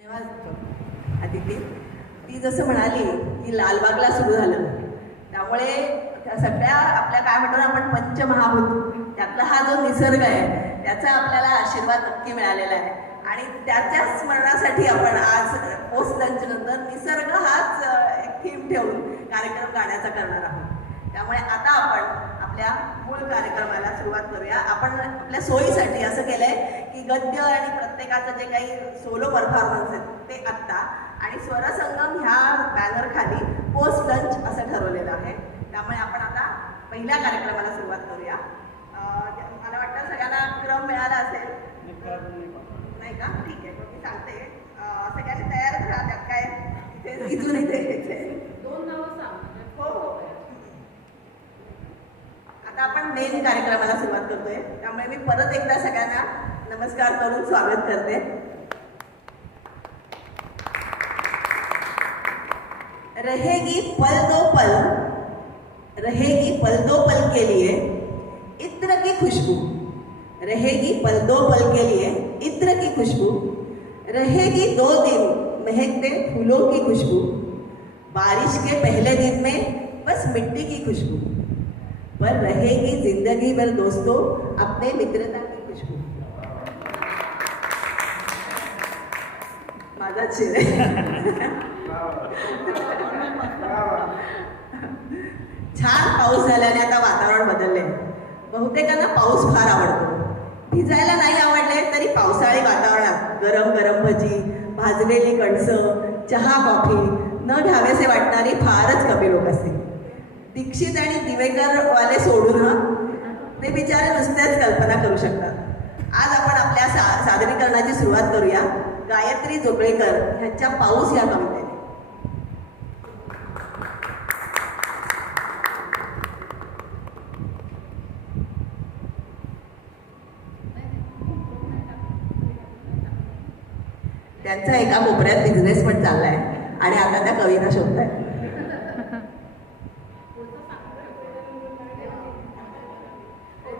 धन्यवाद अदिती ती जसं म्हणाली की लालबागला सुरू झालं. त्यामुळे सगळ्या आपल्या काय म्हणतो ना आपण पंचमहाभूत. त्यातला हा जो निसर्ग आहे त्याचा आपल्याला आशीर्वाद नक्की मिळालेला आहे. आणि त्याच्या स्मरणासाठी आपण आज पोस्ट लंचनंतर निसर्ग हाच एक थीम ठेवून कार्यक्रम गाण्याचा करणार आहोत. त्यामुळे आता आपण आपल्या मूळ कार्यक्रमाला सुरुवात करूया. आपण आपल्या सोयीसाठी असं केलंय की गद्य आणि प्रत्येकाचं जे काही सोलो परफॉर्मन्स आहेत ते आत्ता. आणि स्वरसंगम ह्या बॅनर खाली पोस्ट लंच असं ठरवलेलं आहे. त्यामुळे आपण आता पहिल्या कार्यक्रमाला सुरुवात करूया. मला वाटतं सगळ्यांना क्रम मिळाला असेल. नाही का? ठीक आहे मग मी सांगते. सगळ्यांनी तयारच राहा त्यात काय? इथे इथून मेन कार्यक्रमाला सुरुवात करतोय. त्यामुळे मी परत नमस्कार करून स्वागत करते. रहेगी पल दो पल. रहेगी पल दो पल के लिए इत्र की खुशबू. रहेगी पल दो पल के लिए इत्र की खुशबू. रहेगी दो दिन महकते फूलों की खुशबू. बारिश के पहले दिन में बस मिट्टी की खुशबू. पर रहेगी जिंदगी भर दोस्तों अपने मित्रता की खुशबू। माझा शेर छान पाऊस झाल्याने आता वातावरण बदलले बहुतेकांना पाऊस फार आवडतो. भिजायला नाही आवडले तरी पावसाळी वातावरणात गरम गरम भजी भाजलेली कणसं चहा कॉफी न घ्यावेसे वाटणारी फारच कमी लोक असतील. दीक्षित आणि दिवेकर वाले सोडून हा? ते बिचारे नुसत्याच कल्पना करू शकतात. आज आपण आपल्या सा सादरीकरणाची सुरुवात करूया. गायत्री जोगळेकर ह्यांच्या पाऊस या कवितेने. त्यांचा एका कोपऱ्यात बिझनेस पण चाललाय. आणि आता त्या कवीना शोधताय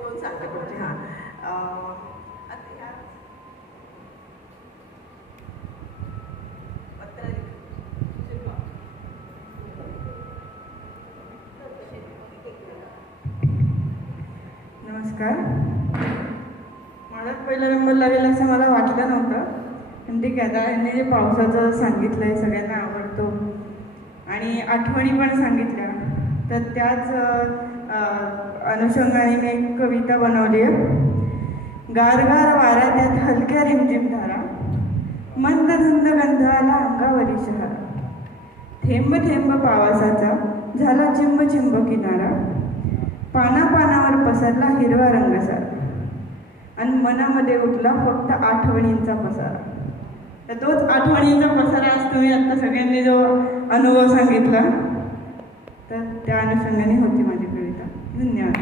दोन सांगते पुढचे हां अं, आता ह्या- पत्र लिहिलं. नमस्कार. मला पहिला नंबर लागेल असं मला वाटलं नव्हतं. पण ठीक आहे आता यांनी जे पावसाचं सांगितलं आहे सगळ्यांना आवडतो. आणि आठवणी पण सांगितल्या. तर त्याच अनुषंगाने मी एक कविता बनवली आहे. गारगार वारा त्यात हलक्या रिमझिम धारा मंद धंद गंध आला अंगावरी शहर. थेंब थेंब पावसाचा झाला चिंब चिंब किनारा. पानापानावर पसरला हिरवा रंगसार आणि मनामध्ये उठला फक्त आठवणींचा पसारा. तर तोच आठवणींचा पसारा आज तुम्ही आता सगळ्यांनी जो अनुभव सांगितला तर त्या अनुषंगाने होती माझी कविता. धन्यवाद.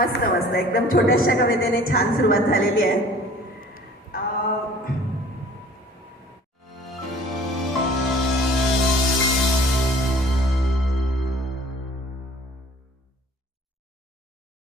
मस्त मस्त. एकदम छोट्याशा कवितेने छान सुरुवात झालेली आहे.